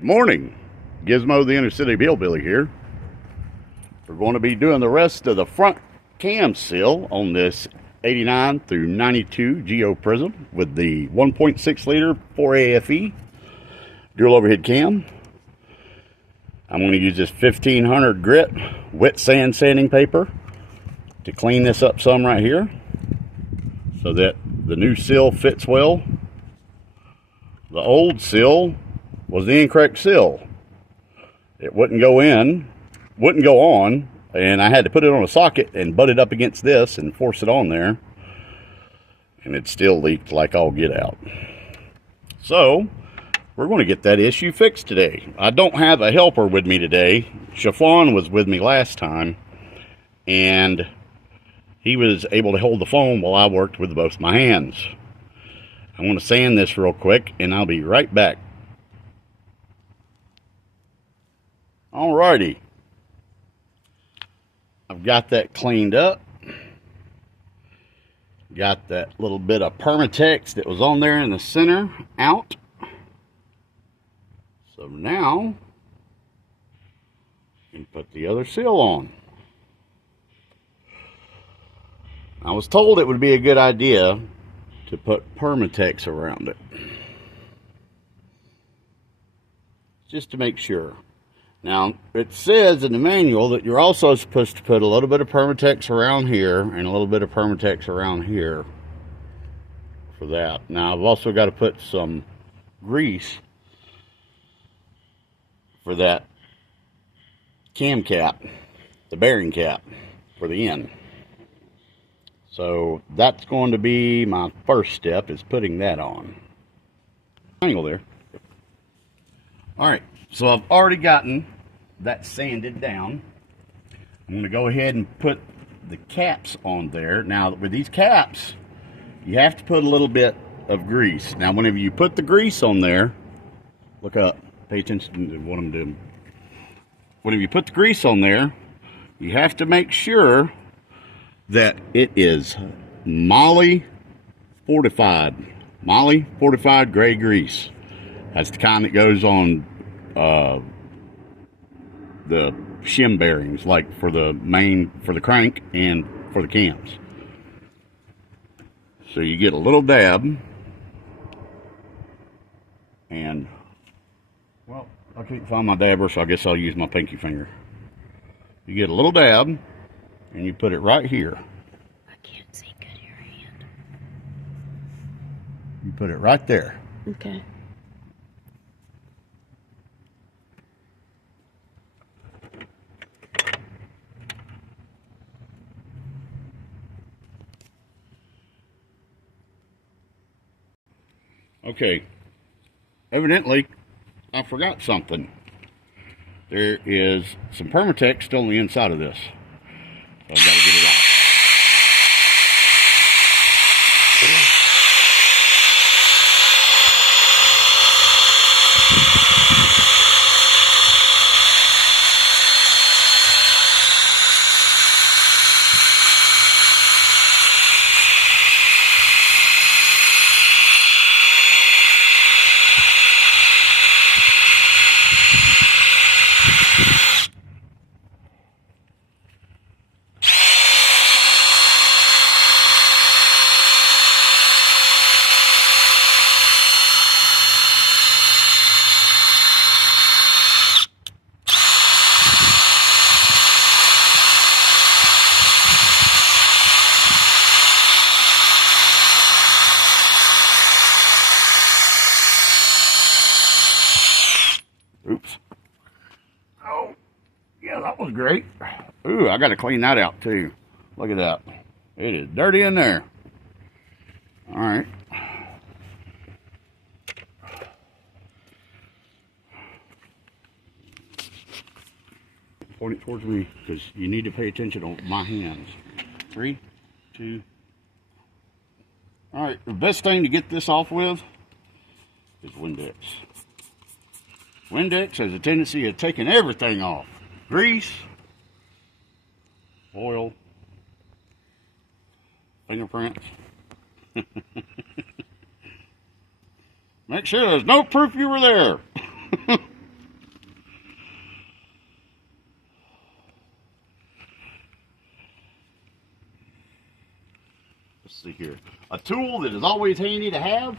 Morning, Gizmo the Inner City Hillbilly here. We're going to be doing the rest of the front cam seal on this 89 through 92 Geo Prizm with the 1.6 liter 4AFE dual overhead cam. I'm going to use this 1500 grit wet sand sanding paper to clean this up some right here so that the new seal fits well. The old seal was the incorrect seal. It wouldn't go in, wouldn't go on, and I had to put it on a socket and butt it up against this and force it on there, and it still leaked like all get out. So we're going to get that issue fixed today. I don't have a helper with me today. Chiffon was with me last time, and he was able to hold the phone while I worked with both my hands. I'm going to sand this real quick, and I'll be right back. Alrighty, I've got that cleaned up. Got that little bit of Permatex that was on there in the center out. So now you can put the other seal on. I was told it would be a good idea to put Permatex around it, just to make sure. Now, it says in the manual that you're also supposed to put a little bit of Permatex around here and a little bit of Permatex around here for that. Now, I've also got to put some grease for that cam cap, the bearing cap for the end. So that's going to be my first step, is putting that on. Angle there. All right. So I've already gotten that sanded down. I'm going to go ahead and put the caps on there. Now with these caps, you have to put a little bit of grease. Now whenever you put the grease on there, look up, pay attention to what I'm doing. Whenever you put the grease on there, you have to make sure that it is moly fortified gray grease. That's the kind that goes on the shim bearings, like for the main, for the crank and for the cams. So you get a little dab, and well, I can't find my dabber, so I guess I'll use my pinky finger. You get a little dab and you put it right here. I can't see good your hand. You put it right there. Okay. Okay, evidently I forgot something. There is some Permatex still on the inside of this, so I've got to get it out. Oops. Oh, yeah, that was great. Ooh, I got to clean that out too. Look at that. It is dirty in there. All right. Point it towards me, because you need to pay attention on my hands. 3, 2. All right, the best thing to get this off with is Windex. Windex has a tendency of taking everything off. Grease, oil, fingerprints. Make sure there's no proof you were there. Let's see here. A tool that is always handy to have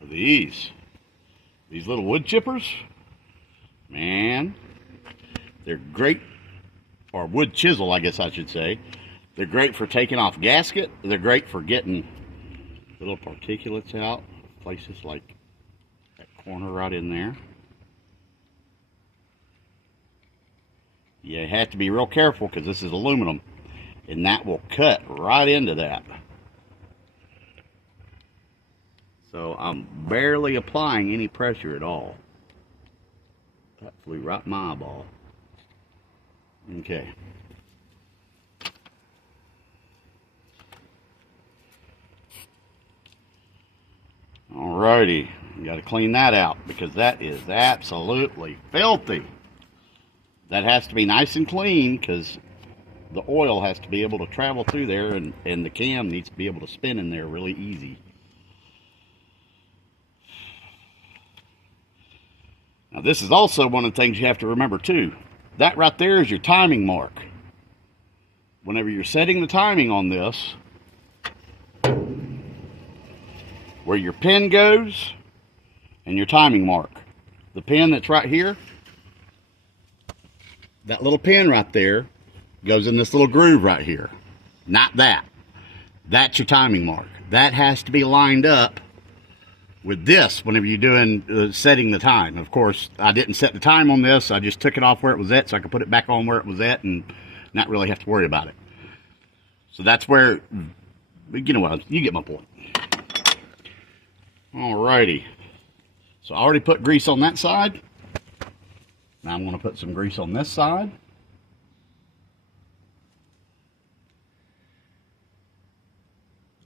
are these little wood chippers. Man, they're great, or wood chisel, I guess I should say. They're great for taking off gasket. They're great for getting little particulates out, places like that corner right in there. You have to be real careful because this is aluminum, and that will cut right into that. So I'm barely applying any pressure at all. That flew right in my eyeball. Okay. Alrighty, you got to clean that out because that is absolutely filthy. That has to be nice and clean because the oil has to be able to travel through there, and the cam needs to be able to spin in there really easy. Now this is also one of the things you have to remember too. That right there is your timing mark. Whenever you're setting the timing on this, where your pin goes and your timing mark. The pin that's right here, that little pin right there goes in this little groove right here. Not that. That's your timing mark. That has to be lined up with this whenever you're doing setting the time. Of course, I didn't set the time on this. I just took it off where it was at so I could put it back on where it was at and not really have to worry about it. So that's where, you know what, you get my point. Alrighty. So I already put grease on that side. Now I'm going to put some grease on this side.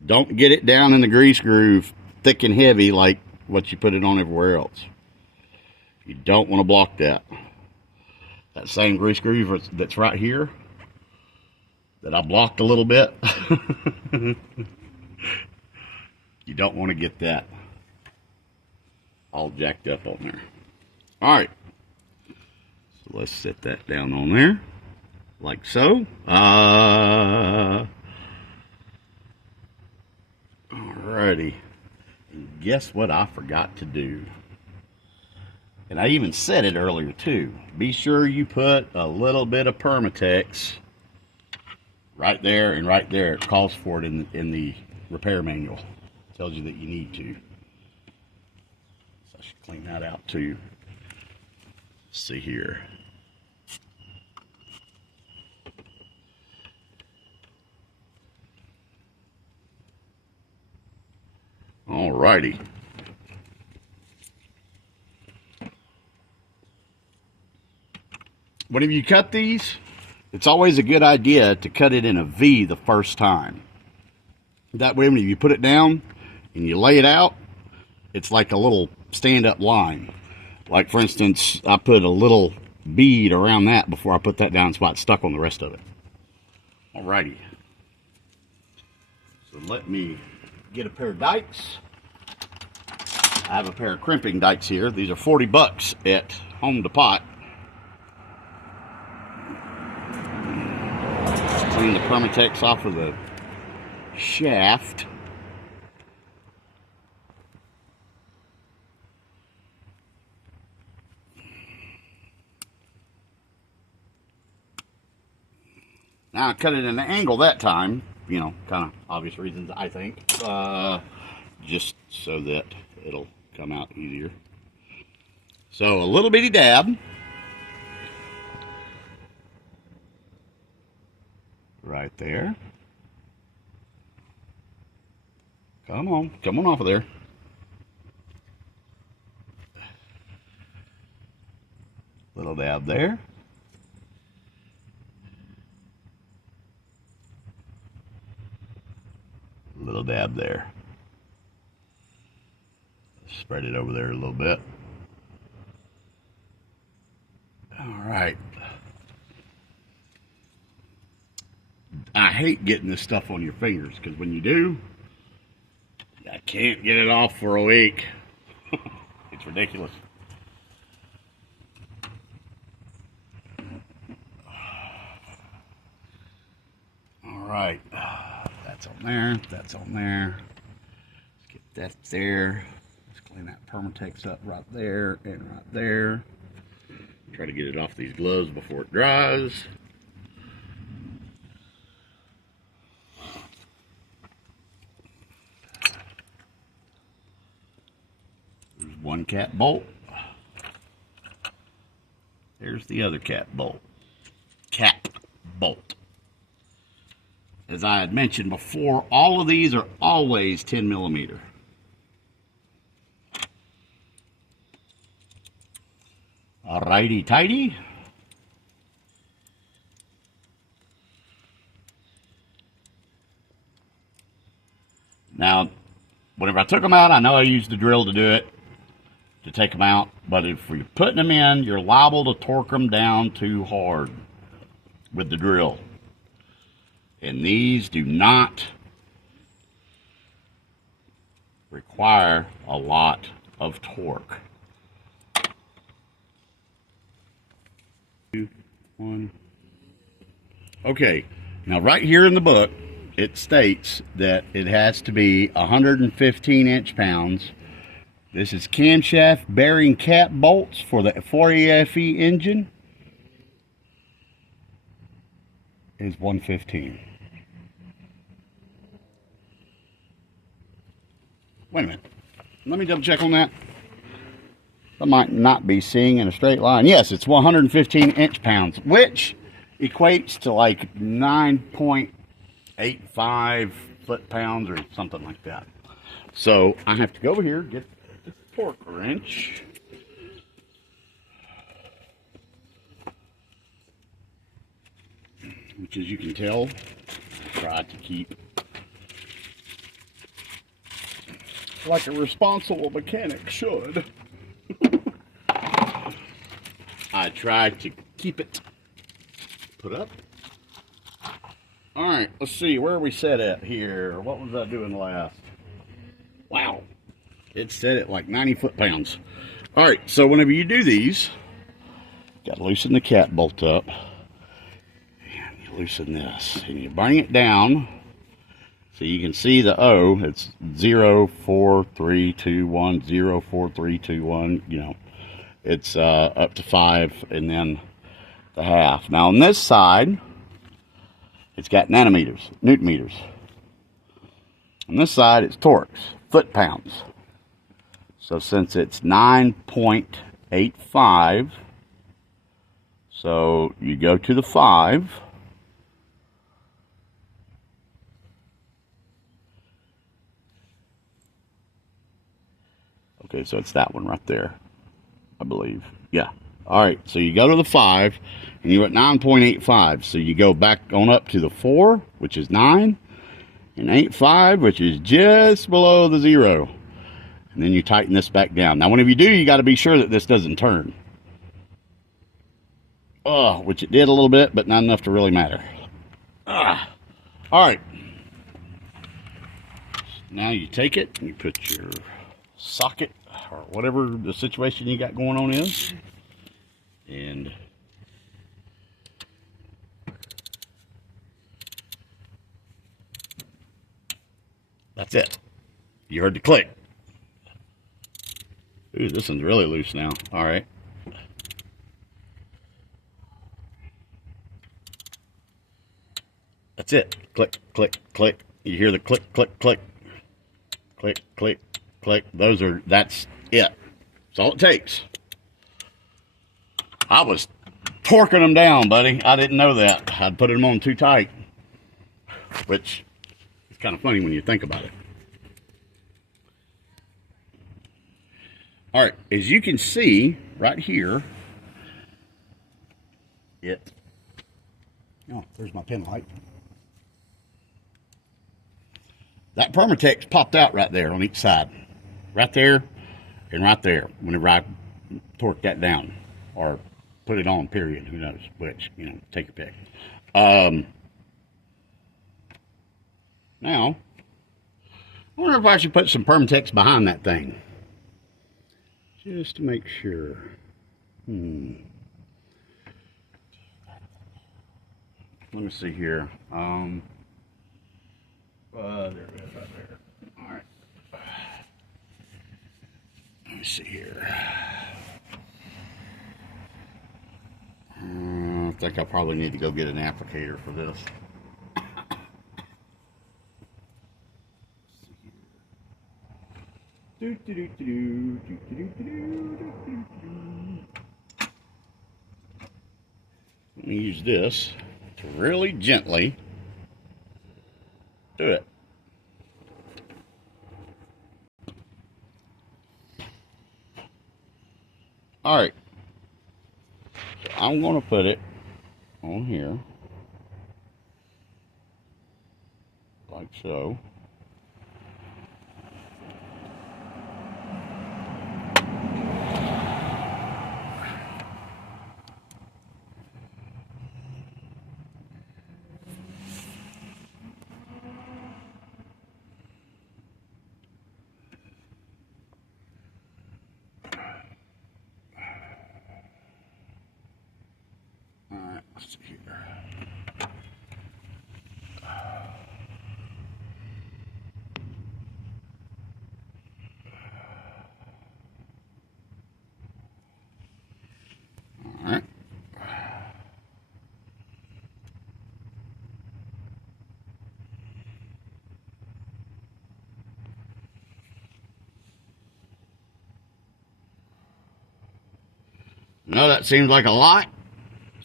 Don't get it down in the grease groove thick and heavy like what you put it on everywhere else. You don't want to block that. That same grease groove that's right here that I blocked a little bit. You don't want to get that all jacked up on there. Alright. So let's set that down on there. Like so. Alrighty. And guess what I forgot to do? And I even said it earlier too. Be sure you put a little bit of Permatex right there and right there. It calls for it in the repair manual. It tells you that you need to. So I should clean that out too. Let's see here. Alrighty. Whenever you cut these, it's always a good idea to cut it in a V the first time. That way when you put it down and you lay it out, it's like a little stand-up line. Like for instance, I put a little bead around that before I put that down so it's stuck on the rest of it. Alrighty. So let me get a pair of dikes. I have a pair of crimping dikes here. These are $40 at Home Depot. Clean the Permatex off of the shaft. Now I cut it in an angle that time, you know, kind of obvious reasons I think, just so that it'll come out easier. So a little bitty dab. Right there. Come on off of there. Little dab there. Little dab there. Spread it over there a little bit. All right. I hate getting this stuff on your fingers because when you do, I can't get it off for a week. It's ridiculous. All right, that's on there, that's on there. Let's get that there. Let's clean that Permatex up right there and right there. Try to get it off these gloves before it dries. There's one cat bolt. There's the other cat bolt. Cat bolt. As I had mentioned before, all of these are always 10 millimeter. Alrighty tighty. Now, whenever I took them out, I know I used the drill to do it, to take them out. But if you're putting them in, you're liable to torque them down too hard with the drill. And these do not require a lot of torque. 2, 1. Okay, now right here in the book, it states that it has to be 115 inch-pounds. This is camshaft bearing cap bolts for the 4EFE engine. Is 115. Wait a minute. Let me double check on that. I might not be seeing in a straight line. Yes, it's 115 inch-pounds, which equates to like 9.85 foot-pounds or something like that. So I have to go over here, get the torque wrench. Which, as you can tell, I try to keep like a responsible mechanic should. I try to keep it put up. All right, let's see, where are we set at here? What was I doing last? Wow, it's set at like 90 foot-pounds. All right, so whenever you do these, you gotta loosen the cat bolt up. Loosen this and you bring it down so you can see the O. It's 0 4 3 2 1 0 4 3 2 1. You know, it's up to 5 and then the half. Now on this side, it's got nanometers, newton meters. On this side, it's torques, foot-pounds. So since it's 9.85, so you go to the 5. Okay, so it's that one right there, I believe. Yeah. All right, so you go to the 5, and you're at 9.85. So you go back on up to the 4, which is 9, and 8.5, which is just below the 0. And then you tighten this back down. Now, whenever you do, you got to be sure that this doesn't turn. Which it did a little bit, but not enough to really matter. All right. Now you take it, and you put your socket or whatever the situation you got going on is, and that's it. You heard the click. Ooh, this one's really loose now. All right. That's it. Click, click, click. You hear the click, click, click. Click, click, click. That's it. That's all it takes. I was torquing them down, buddy. I didn't know that. I'd put them on too tight. Which is kind of funny when you think about it. All right, as you can see right here, oh, there's my pin light. That Permatex popped out right there on each side. Right there and right there whenever I torque that down. Or put it on, period. Who knows which, you know, take your pick. Now, I wonder if I should put some Permatex behind that thing. Just to make sure. Let me see here. There it is right there. All right. Let me see here. I think I probably need to go get an applicator for this. Let me use this to really gently do it. All right. So I'm going to put it on here, like so. All right, let's see here. All right. No, that seems like a lot.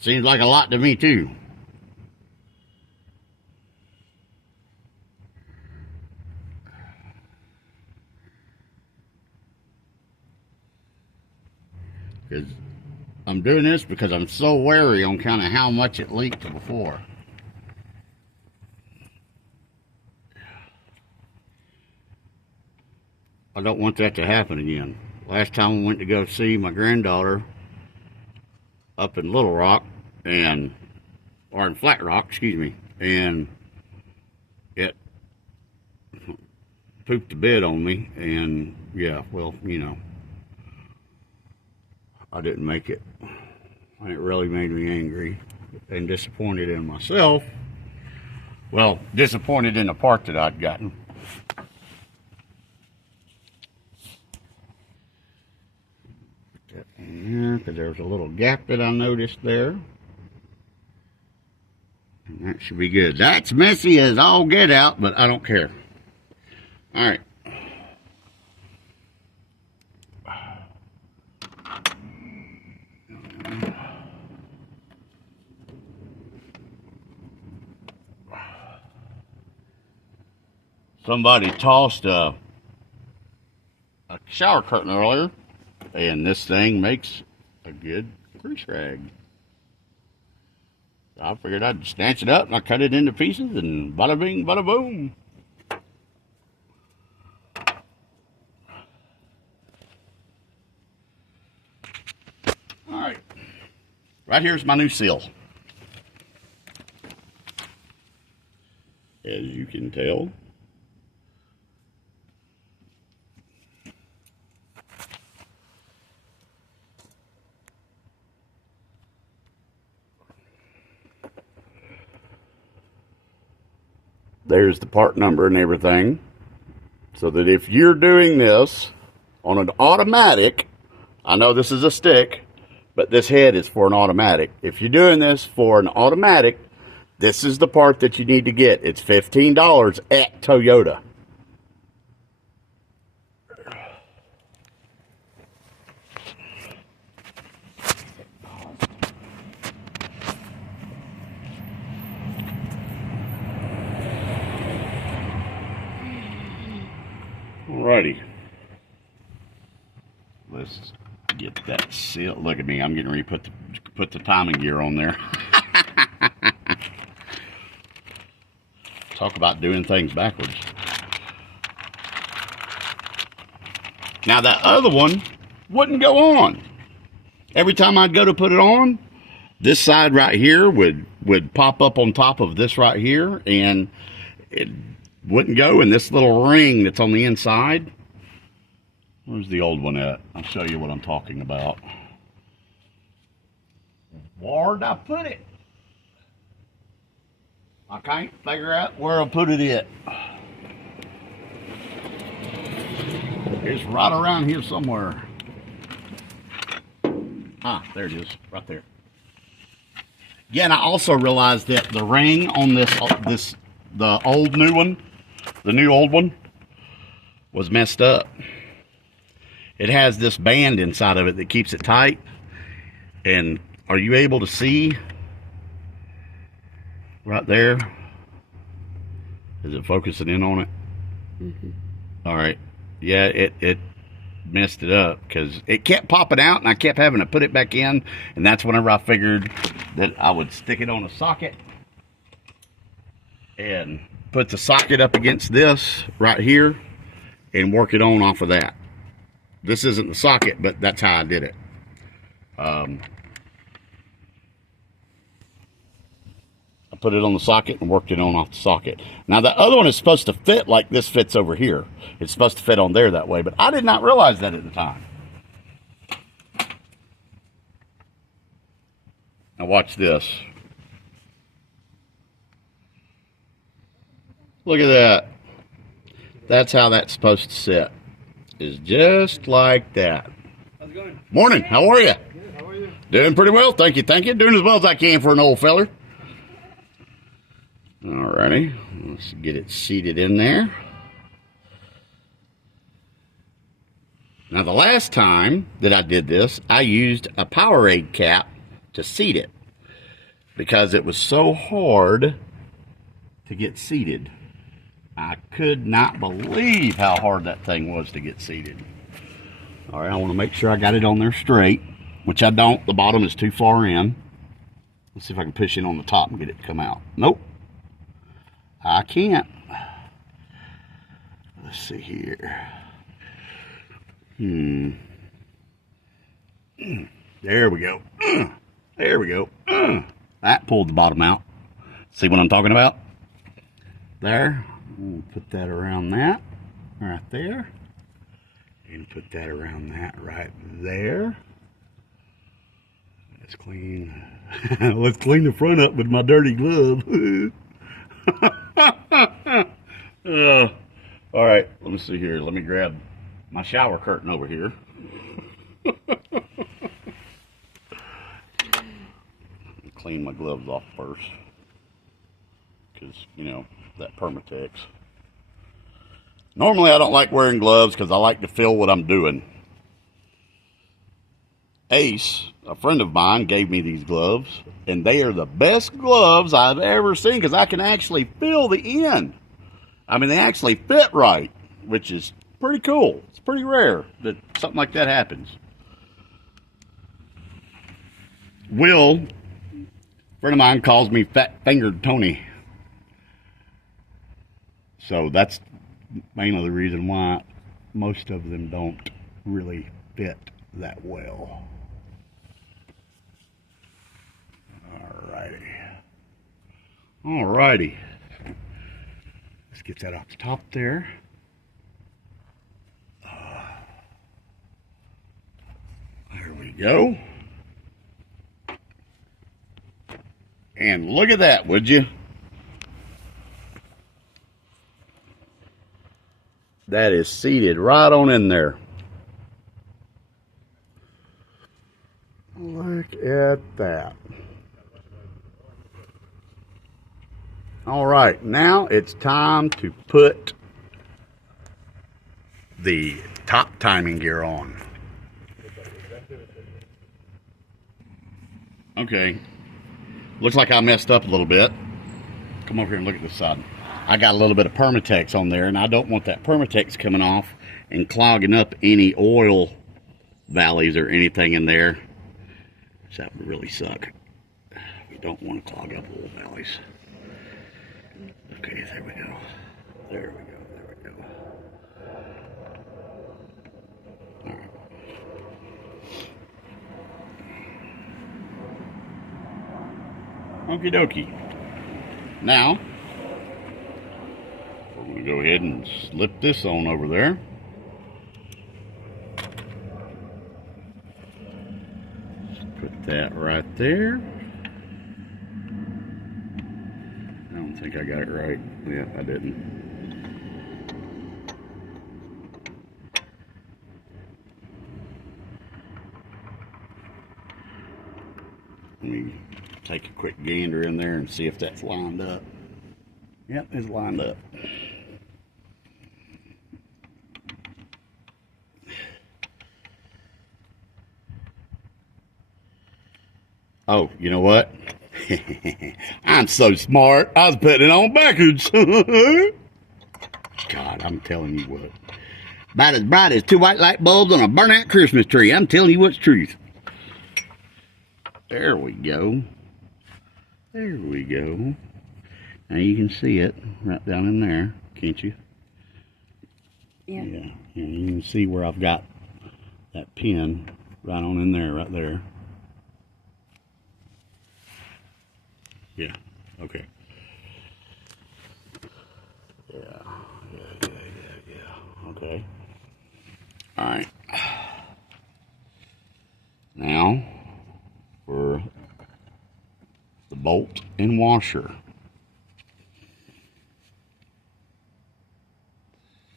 Seems like a lot to me too. Because I'm doing this because I'm so wary on kind of how much it leaked before. I don't want that to happen again. Last time I went to go see my granddaughter up in Little Rock, or in Flat Rock, excuse me, and it pooped the bed on me, and yeah, well, you know, I didn't make it. And it really made me angry and disappointed in myself. Well, disappointed in the part that I'd gotten. Put that in here, because there was a little gap that I noticed there. And that should be good. That's messy as all get out, but I don't care. All right. Somebody tossed a shower curtain earlier, and this thing makes a good grease rag. I figured I'd snatch it up and I cut it into pieces, and bada bing, bada boom. All right, right here's my new seal. As you can tell, there's the part number and everything, so that if you're doing this on an automatic, I know this is a stick, but this head is for an automatic. If you're doing this for an automatic, this is the part that you need to get. It's $15 at Toyota. Alrighty. Let's get that seal. Look at me. I'm getting ready to put the timing gear on there. Talk about doing things backwards. Now that other one wouldn't go on. Every time I'd go to put it on, this side right here would pop up on top of this right here, and it wouldn't go. And this little ring that's on the inside, where's the old one at? I'll show you what I'm talking about. Where'd I put it? I can't figure out where I put it at. It's right around here somewhere. Ah, there it is, right there. Yeah, and I also realized that the ring on the old new one, the new old one, was messed up. It has this band inside of it that keeps it tight. And are you able to see right there? Is it focusing in on it? Mm-hmm. All right. Yeah, it messed it up because it kept popping out and I kept having to put it back in. And that's whenever I figured that I would stick it on a socket and put the socket up against this right here and work it on off of that. This isn't the socket, but that's how I did it. I put it on the socket and worked it on off the socket. Now the other one is supposed to fit like this fits over here. It's supposed to fit on there that way, but I did not realize that at the time. Now watch this. Look at that. That's how that's supposed to sit. Is just like that. How's it going? Morning, how are you? Good, how are you? Doing pretty well, thank you, thank you. Doing as well as I can for an old feller. Alrighty, let's get it seated in there. Now the last time that I did this, I used a Powerade cap to seat it because it was so hard to get seated. I could not believe how hard that thing was to get seated. Alright, I want to make sure I got it on there straight, which I don't. The bottom is too far in. Let's see if I can push it on the top and get it to come out. Nope. I can't. Let's see here. There we go. There we go. That pulled the bottom out. See what I'm talking about? There. We'll put that around that. Right there. And put that around that right there. Let's clean. Let's clean the front up with my dirty glove. All right, let me see here. Let me grab my shower curtain over here. Clean my gloves off first, because you know that Permatex. Normally I don't like wearing gloves because I like to feel what I'm doing. Ace, a friend of mine, gave me these gloves, and they are the best gloves I've ever seen because I can actually feel the end. I mean, they actually fit right, which is pretty cool. It's pretty rare that something like that happens. Will, a friend of mine, calls me Fat-Fingered Tony. So that's mainly the reason why most of them don't really fit that well. Alrighty. Let's get that off the top there. There we go. And look at that, would you? That is seated right on in there. Look at that. All right, now it's time to put the top timing gear on. Okay, looks like I messed up a little bit. Come over here and look at this side. I got a little bit of Permatex on there, and I don't want that Permatex coming off and clogging up any oil valleys or anything in there. So that would really suck. We don't want to clog up oil valleys. Okay, there we go. There we go. There we go. All right. Okie dokie. Now, we're going to go ahead and slip this on over there. Put that right there. I don't think I got it right. Yeah, I didn't. Let me take a quick gander in there and see if that's lined up. Yep, it's lined up. Oh, you know what? I'm so smart. I was putting it on backwards. God, I'm telling you what. About as bright as two white light bulbs on a burnt-out Christmas tree. I'm telling you what's truth. There we go. There we go. Now you can see it right down in there, can't you? Yeah. Yeah. And you can see where I've got that pin right on in there, right there. Yeah. Okay. Yeah. Okay. All right. Now for the bolt and washer.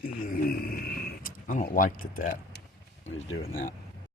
I don't like that is doing that.